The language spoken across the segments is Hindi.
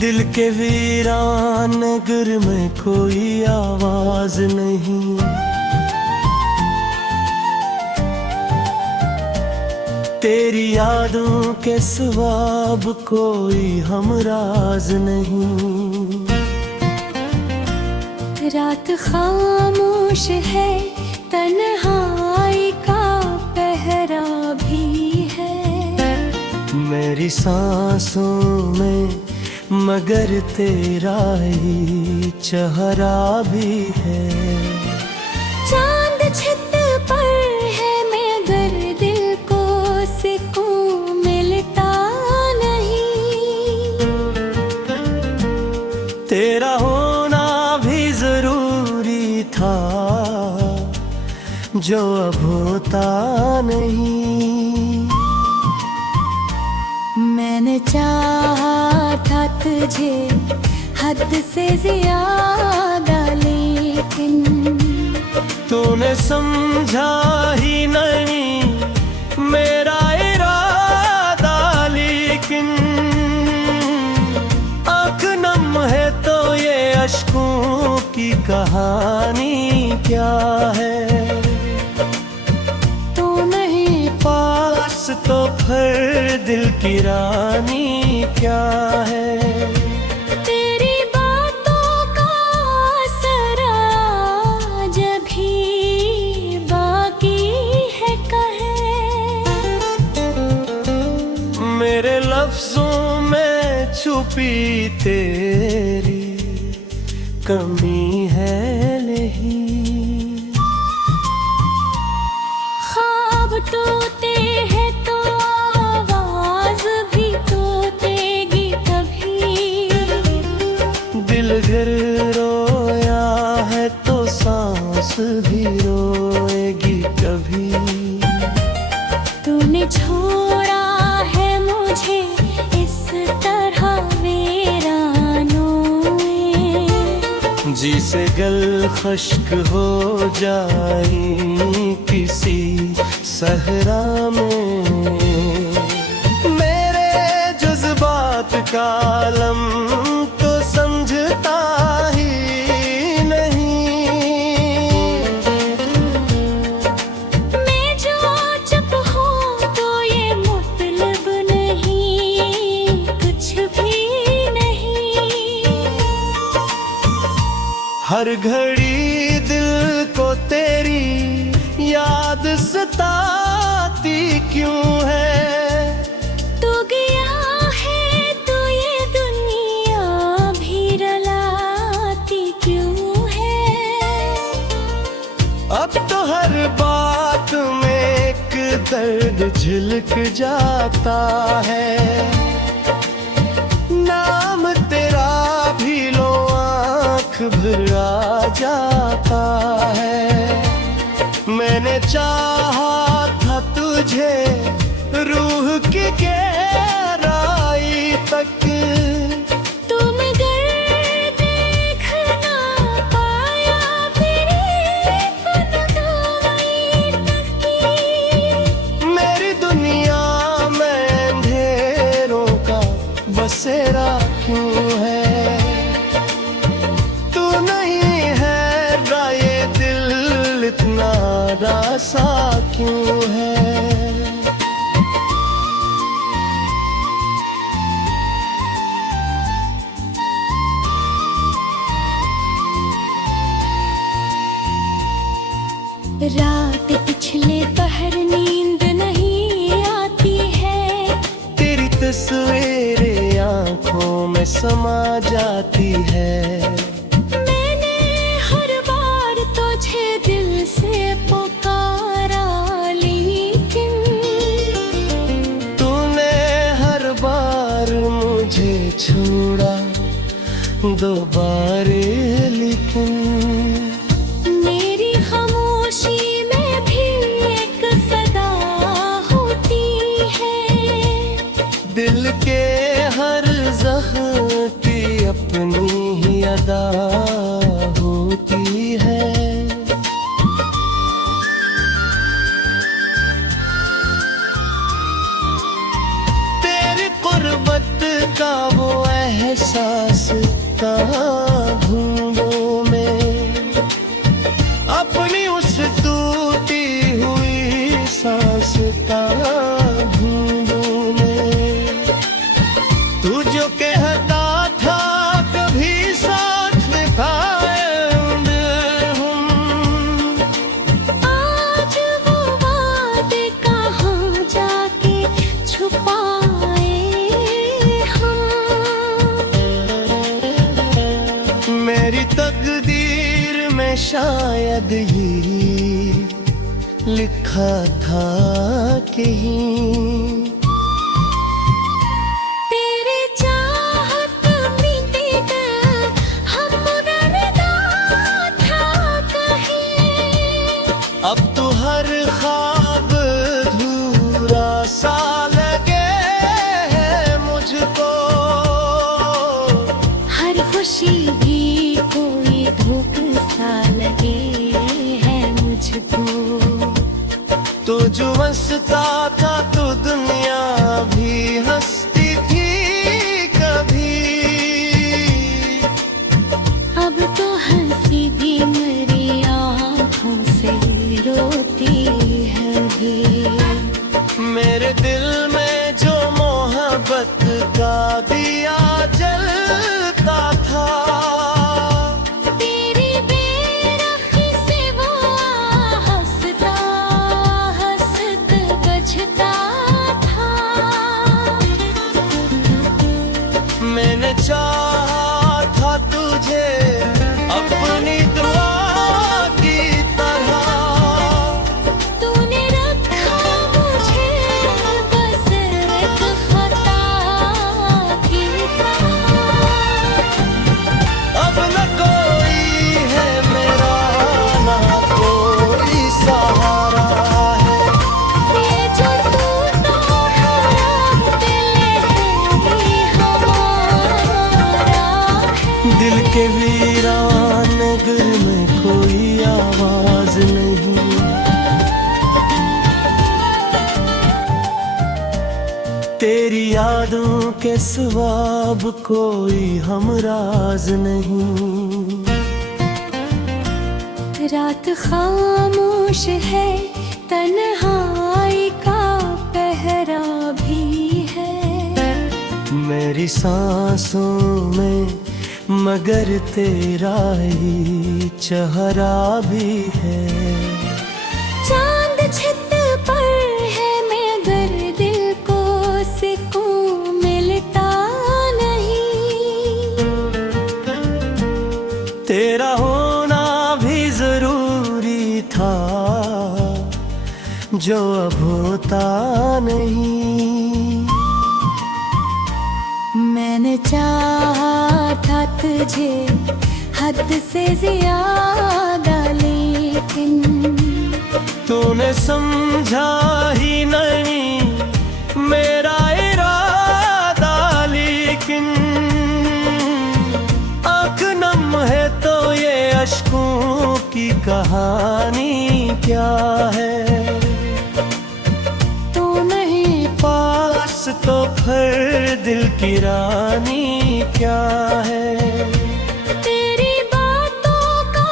दिल के वीरान नगर में कोई आवाज नहीं, तेरी यादों के सवाब कोई हमराज नहीं। रात खामोश है, तन्हाई का पहरा भी है मेरी सांसों में, मगर तेरा ही चेहरा भी है। चांद छत पर है मगर दिल को सुकून मिलता नहीं। तेरा होना भी जरूरी था, जो अब होता नहीं। मैंने चाहा था तुझे हद से ज्यादा, लेकिन तूने समझा ही नहीं मेरा इरादा। लेकिन आँख नम है तो ये अश्कों की कहानी क्या है। तू नहीं पास तो फिर दिल की रानी क्या है। तेरी बातों का असर आज भी बाकी है कहे। मेरे लफ्जों में छुपी तेरी कमी है नहीं। ख्वाब टूटे हैं तो आवाज भी टूटेगी कभी। दिल गिर रोया है तो सांस भी रोएगी कभी। तूने छोड़ा है मुझे इस तरह वीरानों में, जिसे गल खश्क हो जाए किसी सहरा में। मेरे जज्बात का आलम तो समझता ही नहीं। मैं जो चुप हूँ तो ये मतलब नहीं, कुछ भी नहीं। हर घड़ी दिल को तेरी याद सताती क्यों है। तू गया है तो ये दुनिया भी रुलाती क्यों है। अब तो हर बात में एक दर्द झिलक जाता है। नाम तेरा भी लो आँख भर आ जाता है। मैंने चाहा था तुझे रूह की गहराई तक। तू मगर देख ना पाया मेरी कुनदाई तक। मेरी दुनिया में अंधेरों का बसेरा क्यों है। तू नहीं है राये दिल इतना रासा क्यों है। रात पिछले पहर नींद नहीं आती है। तेरी तस्वीरें आंखों में समा जाती है। मैंने हर बार तुझे दिल से पुकारा, लेकिन तूने हर बार मुझे छोड़ा दो बार। लेकिन मेरी खामोशी में भी एक सदा होती है। दिल के हर जख्म की अपनी ही अदा होती है। तेरी कुर्बत का वो एहसास कहाँ ढूंढूं मैं अपनी उस टूटी हुई सांस कहाँ ढूंढूं मैं। तू जो कहता था कभी साथ निभाएंगे हम, आज वो वादे कहाँ जाके छुपाए हम। मेरी तकदीर में शायद ही लिखा था कहीं तेरी चाहत मिटी गए हम मुनरदा था कहीं। अब तो हर ख्वाब अधूरा सा लगे है मुझको। हर खुशी भी कोई धोखा सा लगे है मुझको। तो जो हंसता था तो दुनिया भी हंसती थी कभी। अब तो हंसी भी मेरी आँखों से रोती है भी। मेरे दिल में जो मोहब्बत का दिया जलता था, तेरी बेरखी से वो हंसता हंसत बजता था। मैंने चाहा था तुझे अपनी दुआ की तरह। तूने रखा मुझे बस एक खता की तरह। अब न कोई है मेरा ना कोई सहारा है। ये जो टूटा हुआ दिल है ये हमारा है। दिल के वीरान नगर में कोई आवाज नहीं। तेरी यादों के सवाब कोई हमराज नहीं। रात खामोश है तन्हाई का पहरा भी है। मेरी सांसों में मगर तेरा ही चेहरा भी है। चांद छत पर है मगर दिल को सुकून मिलता नहीं। तेरा होना भी जरूरी था जो अब होता नहीं। मैंने चाहा था तुझे हद से ज्यादा लेकिन तूने समझा ही नहीं मेरा इरादा। लेकिन आँख नम है तो ये अश्कों की कहानी क्या है। तू नहीं पास तो फिर दिल की रानी क्या है। तेरी बातों का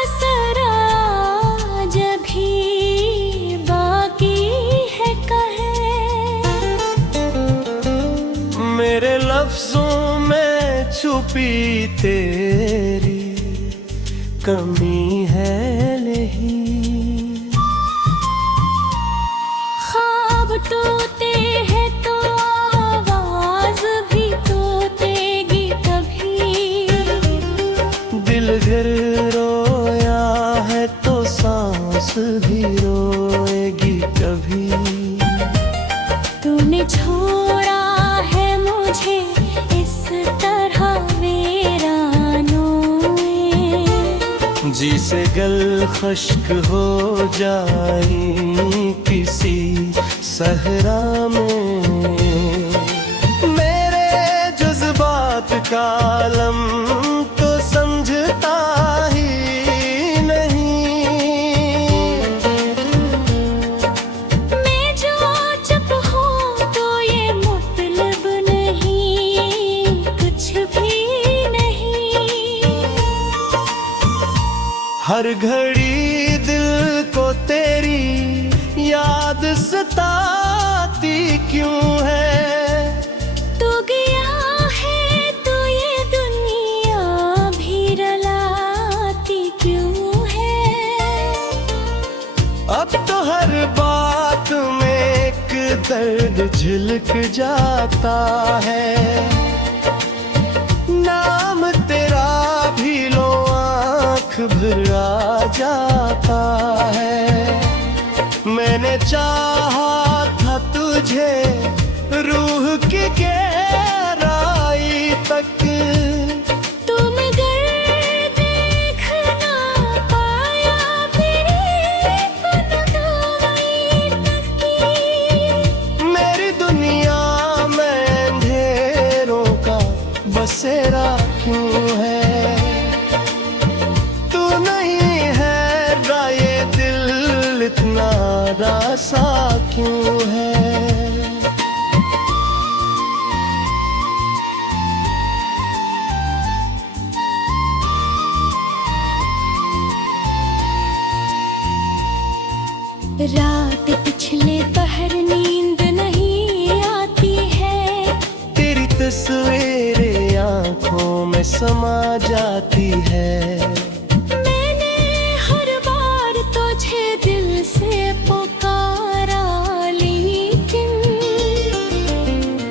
असर आज भी बाकी है कहे। मेरे लफ्जों में छुपी तेरी कमी है नहीं। ख्वाब टूटे हैं तो आवाज भी टूटेगी कभी। दिल गिर रोया है तो सांस भी रोएगी कभी। तूने छोड़ा है मुझे इस तरह वीरानों में। जी से गल खश्क हो जाए किसी सहरा में। मेरे जज्बात का आलम तो समझता ही कुछ हर घड़ी दिल को तेरी याद सताती क्यों है। तू गया है तो ये दुनिया भी रुलाती क्यों है। अब तो हर बात में एक दर्द झिलक जाता है। नाम तेरा भी लो आँख भर आ जाता है। मैंने चाहा था तुझे रूह की गहराई तक। तुम अगर देख ना पाया मेरी पलकों तकी। मेरी दुनिया में अंधेरों का बसेरा क्यों है। तू नहीं है ये दिल इतना रासा क्यों है। रात पिछले पहर नींद नहीं आती है। तेरी तस्वीरें आंखों में समा जाती है। मैंने हर बार तुझे दिल से पुकारा लेकिन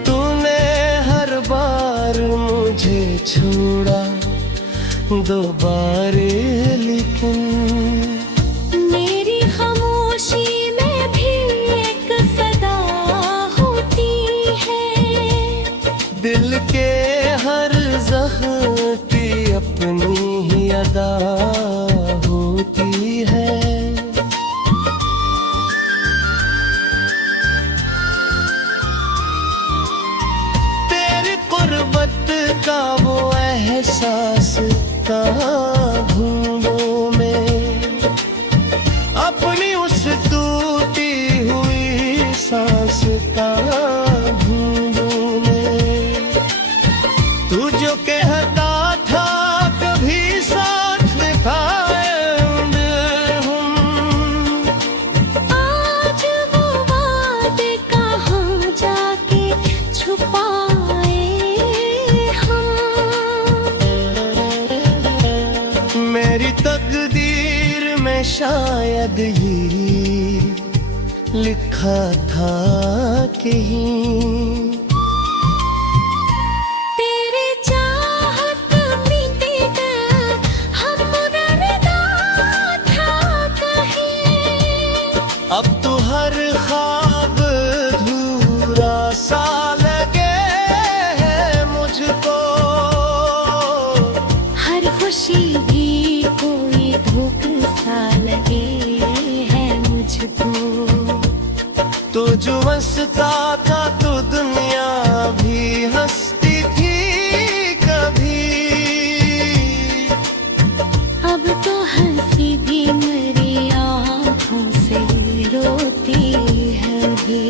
तूने हर बार मुझे छोड़ा दो बार लेकिन। मेरी खामोशी में भी एक सदा होती है। दिल के हर जख्म की अपनी ही अदा होती है। तेरी कुर्बत का वो एहसास कहाँ ढूंढूं मैं। अपनी उस टूटी हुई सांस कहाँ ढूंढूं मैं। तू जो कहता था कभी साथ निभाएंगे हम। आज वो वादे कहाँ जाके छुपाए हम। मेरी तकदीर में शायद ही लिखा था कहीं। तेरी चाहत मिटी गई हम डरदा था कहीं। अब तो हर ख्वाब अधूरा सा लगे है मुझको। हर खुशी भी कोई धोखा सा लगे है मुझको। तो जो हंसता था तो दुनिया भी हंसती थी कभी। अब तो हंसी भी मेरी आँखों से रोती है भी।